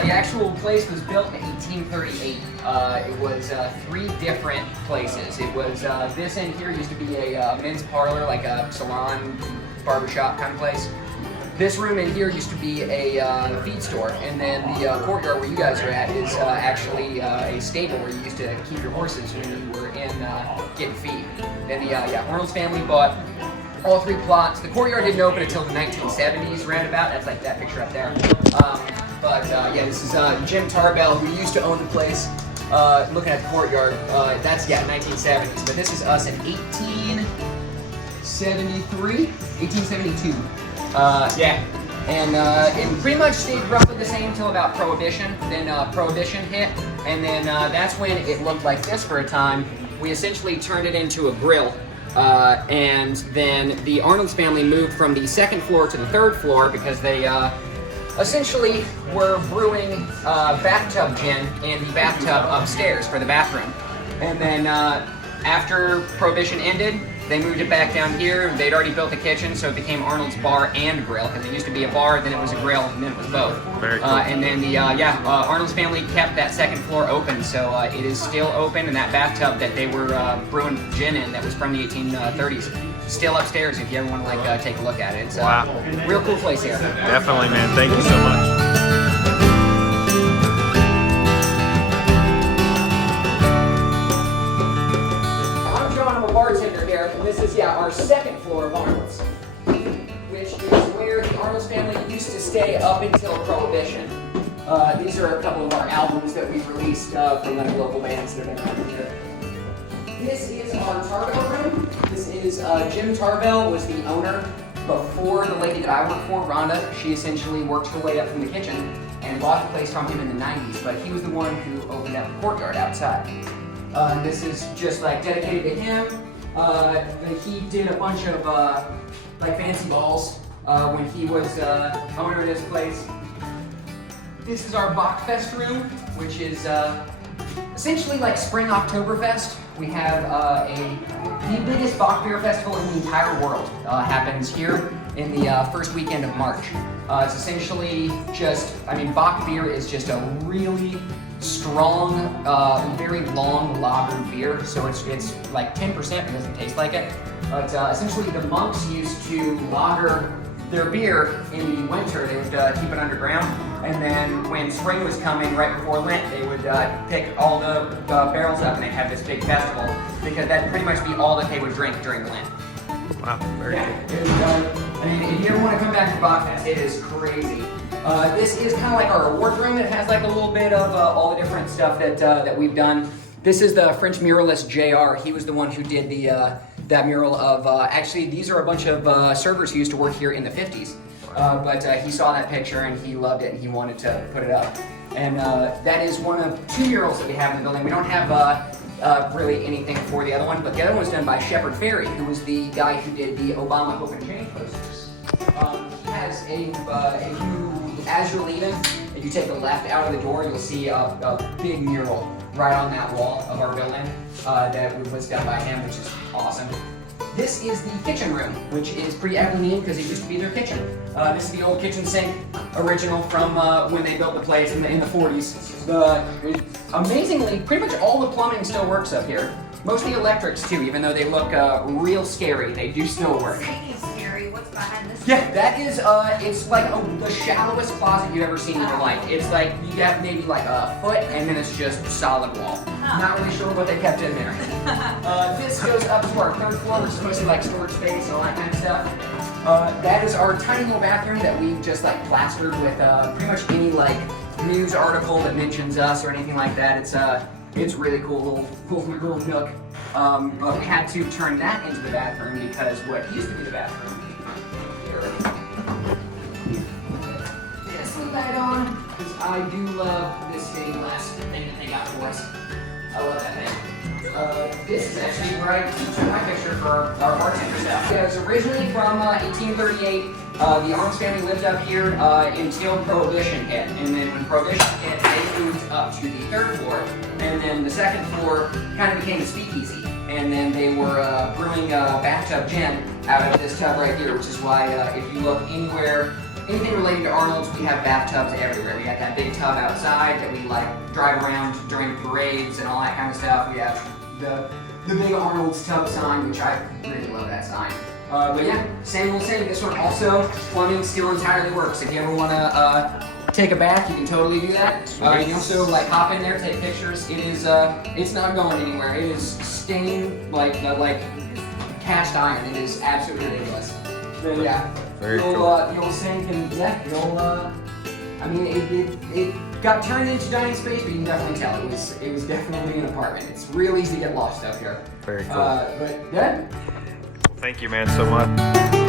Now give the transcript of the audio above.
the actual place was built in 1838. It was 3 different places. It was this end here used to be a men's parlor, like a salon, barbershop kind of place. This room in here used to be a feed store, and then the courtyard where you guys are at is actually a stable where you used to keep your horses when you were in getting feed. And the Arnold's family bought all 3 plots. The courtyard didn't open until the 1970s, roundabout. That's like that picture up there. Yeah, this is Jim Tarbell, who used to own the place. Looking at the courtyard, that's 1970s, but this is us in 1873, 1872. And it pretty much stayed roughly the same until about Prohibition. Then Prohibition hit, and then that's when it looked like this for a time. We essentially turned it into a grill, and then the Arnold's family moved from the 2nd floor to the 3rd floor because they essentially were brewing bathtub gin in the bathtub upstairs for the bathroom. And then after Prohibition ended, they moved it back down here. They'd already built a kitchen, so it became Arnold's Bar and Grill, because it used to be a bar, then it was a grill, and then it was both. Very cool. And then the Arnold's family kept that 2nd floor open, so it is still open, and that bathtub that they were brewing gin in that was from the 1830s, still upstairs if you ever want to take a look at it. It's a real cool place here. Definitely, man. Thank you so much. Bartender here, and this is our 2nd floor of Arnold's, which is where the Arnold's family used to stay up until Prohibition. These are a couple of our albums that we've released from local bands that have been around here. This is our Tarbell room. This is Jim Tarbell was the owner before the lady that I work for, Rhonda. She essentially worked her way up from the kitchen and bought the place from him in the 90s, but he was the one who opened up the courtyard outside. This is just dedicated to him. He did a bunch of fancy balls when he was owner of this place. This is our Bachfest room, which is essentially like Spring Oktoberfest. We have the biggest Bach beer festival in the entire world. Happens here in the first weekend of March. It's essentially just, Bach beer is just a really strong, very long lager beer, so it's like 10%, it doesn't taste like it. But essentially the monks used to lager their beer in the winter. They would keep it underground, and then when spring was coming, right before Lent, they would pick all the barrels up and they'd have this big festival, because that'd pretty much be all that they would drink during Lent. Wow, very cool. If you ever want to come back to Bachfest, it is crazy. This is kind of like our award room. It has a little bit of all the different stuff that we've done. This is the French muralist JR. He was the one who did that mural of, actually these are a bunch of servers who used to work here in the 50s. But he saw that picture and he loved it and he wanted to put it up. And that is one of 2 murals that we have in the building. We don't have really anything for the other one, but the other one was done by Shepard Fairey, who was the guy who did the Obama Hope and Change posters. He has as you're leaving, if you take the left out of the door, you'll see a big mural right on that wall of our building that was done by him, which is awesome. This is the kitchen room, which is pretty aptly named because it used to be their kitchen. This is the old kitchen sink, original from when they built the place in the 40s. Amazingly, pretty much all the plumbing still works up here. Most of the electrics too, even though they look real scary, they do still work. What's behind this? Yeah, that is, it's like the shallowest closet you've ever seen in your life. It's like, you got maybe like a foot, and then it's just solid wall. Not really sure what they kept in there. This goes up to our 3rd floor, which is mostly like storage space and all that kind of stuff. That is our tiny little bathroom that we've just plastered with pretty much any news article that mentions us or anything like that. It's really cool little nook. But we had to turn that into the bathroom because what used to be the bathroom. This light on, because I do love this stained glass thing that they got for us. I love that thing. This is actually where I took my picture for our bartender stuff. It was originally from 1838. The Arnold's family lived up here until Prohibition hit. And then when Prohibition hit, they moved up to the 3rd floor. And then the 2nd floor kind of became a speakeasy. And then they were brewing bathtub gin out of this tub right here, which is why if you look anywhere anything related to Arnold's, we have bathtubs everywhere. We got that big tub outside that we like drive around during parades and all that kind of stuff. We have the big Arnold's tub sign, which I really love that sign. But yeah, same old same. This one also, plumbing still entirely works. If you ever want to take a bath, you can totally do that. You can also like hop in there, take pictures. It is, it's not going anywhere. It is stained like cast iron. It is absolutely ridiculous. But yeah, Very the cool. old sink and yeah, the old, I mean, it got turned into dining space, but you can definitely tell it was definitely an apartment. It's real easy to get lost up here. Very cool. But yeah. Thank you, man, so much.